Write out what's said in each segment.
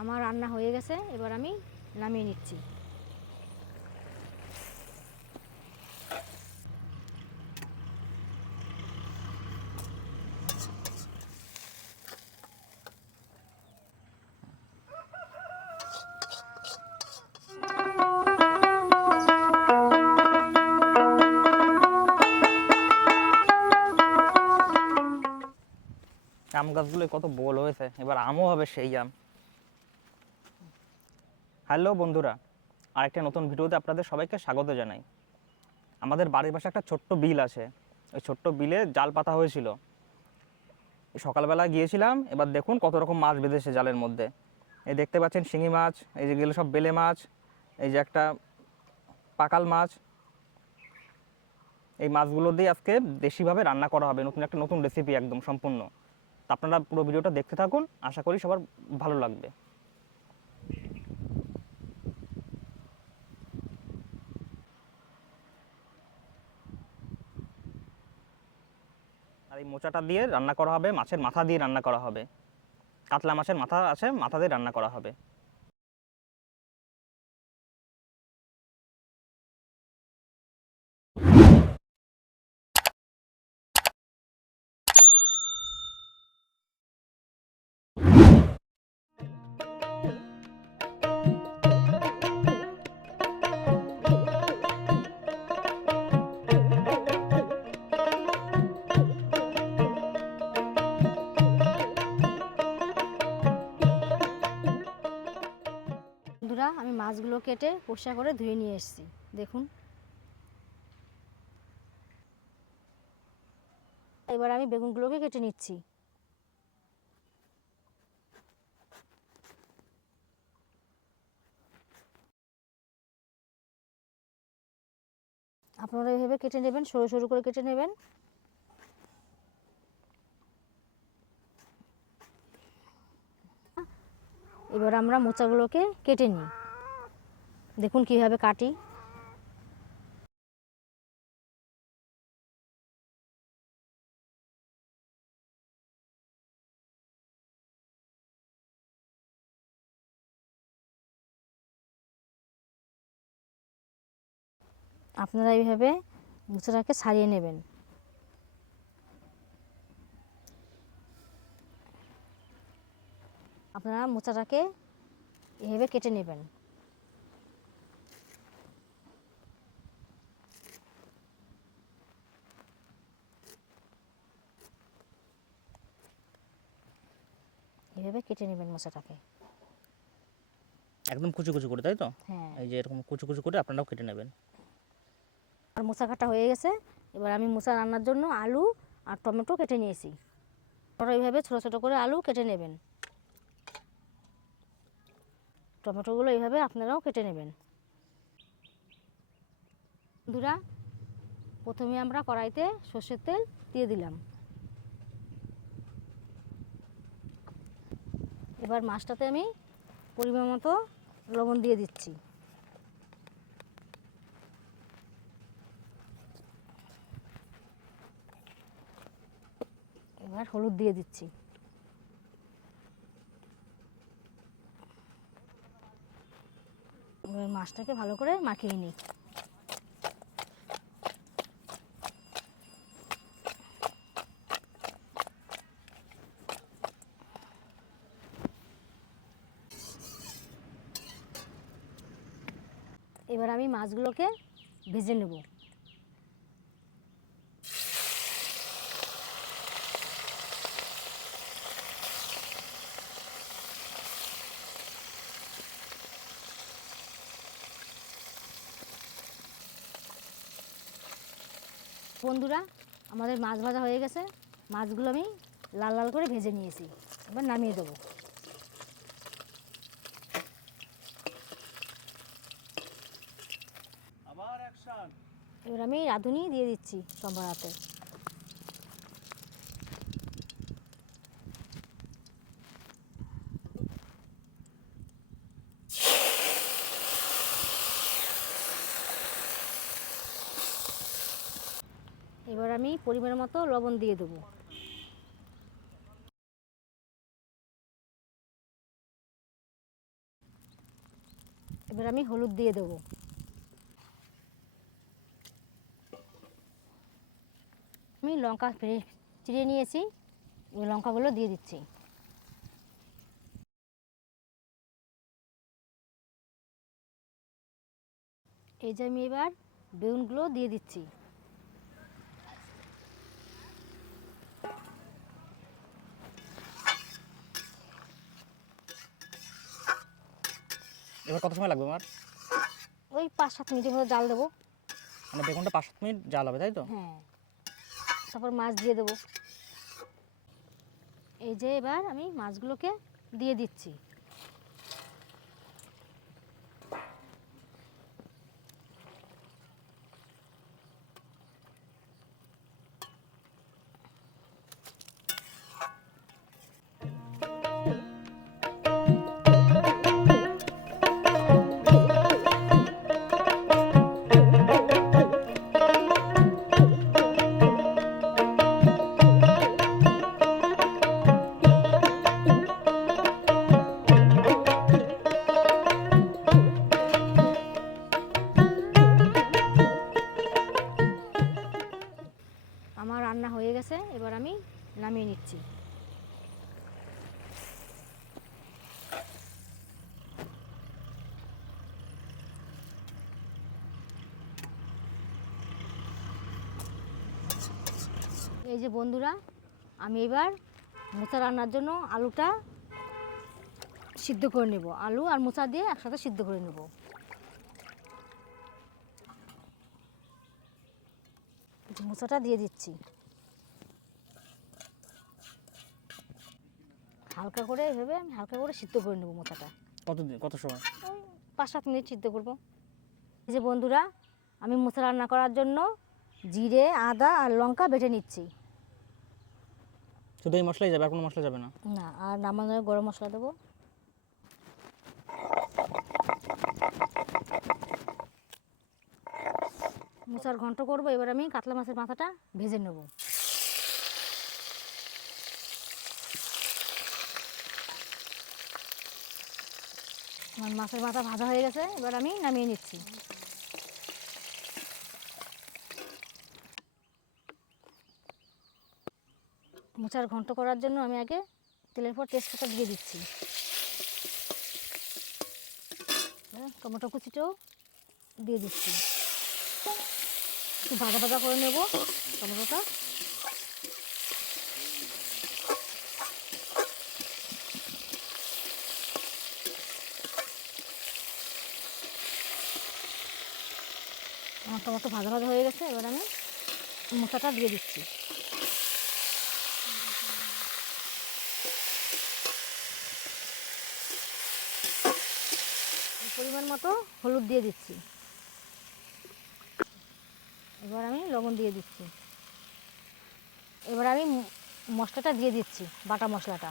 আমার রান্না হয়ে গেছে, এবার আমি নামিয়ে নিচ্ছি। আম গাছগুলো কত বড় হয়েছে, এবার আমও হবে সেই আম। হ্যালো বন্ধুরা, আরেকটা নতুন ভিডিওতে আপনাদের সবাইকে স্বাগত জানাই। আমাদের বাড়ির পাশে একটা ছোট্ট বিল আছে, ওই ছোট্ট বিলে জাল পাতা হয়েছিল। সকালবেলা গিয়েছিলাম, এবার দেখুন কত রকম মাছ বেঁধেছে জালের মধ্যে। এই দেখতে পাচ্ছেন শিঙি মাছ, এই যে গেলে সব বেলে মাছ, এই যে একটা পাকাল মাছ। এই মাছগুলো দিয়ে আজকে দেশিভাবে রান্না করা হবে, নতুন রেসিপি একদম সম্পূর্ণ। তা আপনারা পুরো ভিডিওটা দেখতে থাকুন, আশা করি সবার ভালো লাগবে। আর এই মোচাটা দিয়ে রান্না করা হবে, মাছের মাথা দিয়ে রান্না করা হবে। কাতলা মাছের মাথা আছে, মাথা দিয়ে রান্না করা হবে। বন্ধুরা, আমি মাছগুলো কেটে পরিষ্কার করে ধুয়ে নিয়ে এসেছি, দেখুন। এবার আমি বেগুনগুলোকে কেটে নিচ্ছি। আপনারা এইভাবে কেটে নেবেন, সরু সরু করে কেটে নেবেন। এবার আমরা মোচাগুলোকে কেটে নিই, দেখুন কীভাবে কাটি। আপনারা এইভাবে মোচাটাকে ছাড়িয়ে নেবেন। আপনারা মোচাটাকে এভাবে কেটে নেবেন। এভাবে কেটে নেবেন মোচাটাকে। একদম কুচু কুচু করে, তাই তো? হ্যাঁ। এই যে এরকম কুচু কুচু করে আপনারাও কেটে নেবেন। আর মোচা কাটা হয়ে গেছে, এবার আমি মোচা রান্নার জন্য আলু আর টমেটো কেটে নিয়েছি। আপনারা এইভাবে ছোটো ছোটো করে আলু কেটে নেবেন, টমেটোগুলো এইভাবে আপনারাও কেটে নেবেন। বন্ধুরা, প্রথমে আমরা কড়াইতে সর্ষের তেল দিয়ে দিলাম। এবার মাছটাতে আমি পরিমাণ মতো লবণ দিয়ে দিচ্ছি। এবার হলুদ দিয়ে দিচ্ছি। এবার মাছটাকে ভালো করে মাখিয়ে নিই। এবার আমি মাছগুলোকে ভেজে নেব। বন্ধুরা, আমাদের মাছ ভাজা হয়ে গেছে, মাছগুলো আমি লাল লাল করে ভেজে নিয়েছি, এবার নামিয়ে দেবো। এবার আমি রাঁধুনি দিয়ে দিচ্ছি সম্বরাতে। এবার আমি পরিমাণ মতো লবণ দিয়ে দেবো। এবার আমি হলুদ দিয়ে দেবো। আমি লঙ্কা চিড়ে নিয়েছি, ওই লঙ্কাগুলো দিয়ে দিচ্ছি। এই যে আমি এবার বেগুনগুলো দিয়ে দিচ্ছি। এবার কত সময় লাগবে আমার? ওই 5-7 মিনিটের মতো জাল দেবো। মানে বেগুনটা 5-7 মিনিট জাল হবে, তাই তো? হ্যাঁ, তারপর মাছ দিয়ে দেবো। এই যে এবার আমি মাছগুলোকে দিয়ে দিচ্ছি। আমার রান্না হয়ে গেছে, এবার আমি নামিয়ে নিচ্ছি। এই যে বন্ধুরা, আমি এবার মোচা রান্নার জন্য আলুটা সিদ্ধ করে নেব। আলু আর মোচা দিয়ে একসাথে সিদ্ধ করে নেব। মোচাটা দিয়ে দিচ্ছি। হালকা করে এভাবে আমি হালকা করে সিদ্ধ করে নেব মোচাটা। কত সময়? ওই 5-7 মিনিট সিদ্ধ করব। এই যে বন্ধুরা, আমি মোচা রান্না করার জন্য জিরে, আদা আর লঙ্কা বেটে নিচ্ছি। শুধু এই মশলাই যাবে, আর কোনো মশলা যাবে না? না, আর নামানোর গরম মশলা দেবো। মোচার ঘন্ট করব। এবার আমি কাতলা মাছের মাথাটা ভেজে নেব। আমার মাছের মাথা ভাজা হয়ে গেছে, এবার আমি নামিয়ে নিচ্ছি। মোচার ঘন্ট করার জন্য আমি আগে তেলের পর তেজপাতা দিয়ে দিচ্ছি। টমেটো কুচিটাও দিয়ে দিচ্ছি। একটু ভাজা ভাজা করে নেব টমেটোটা। আমার টমেটো ভাজা ভাজা হয়ে গেছে, এবার আমি মোচাটা দিয়ে দিচ্ছি। পরিমাণ মতো হলুদ দিয়ে দিচ্ছি। এবার আমি লবণ দিয়ে দিচ্ছি। এবার আমি মশলাটা দিয়ে দিচ্ছি, বাটা মশলাটা।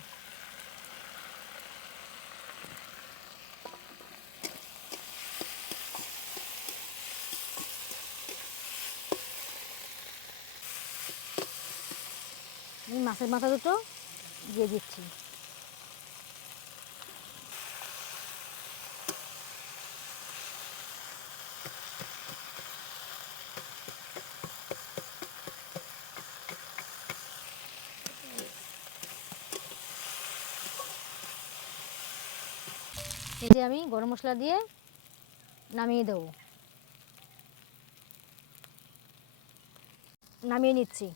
আমি মাছের মাথা দুটো দিয়ে দিচ্ছি। এই যে আমি গরম মশলা দিয়ে নামিয়ে দেবো। নামিয়ে নিচ্ছি।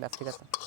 ব্যাস, ঠিক আছে।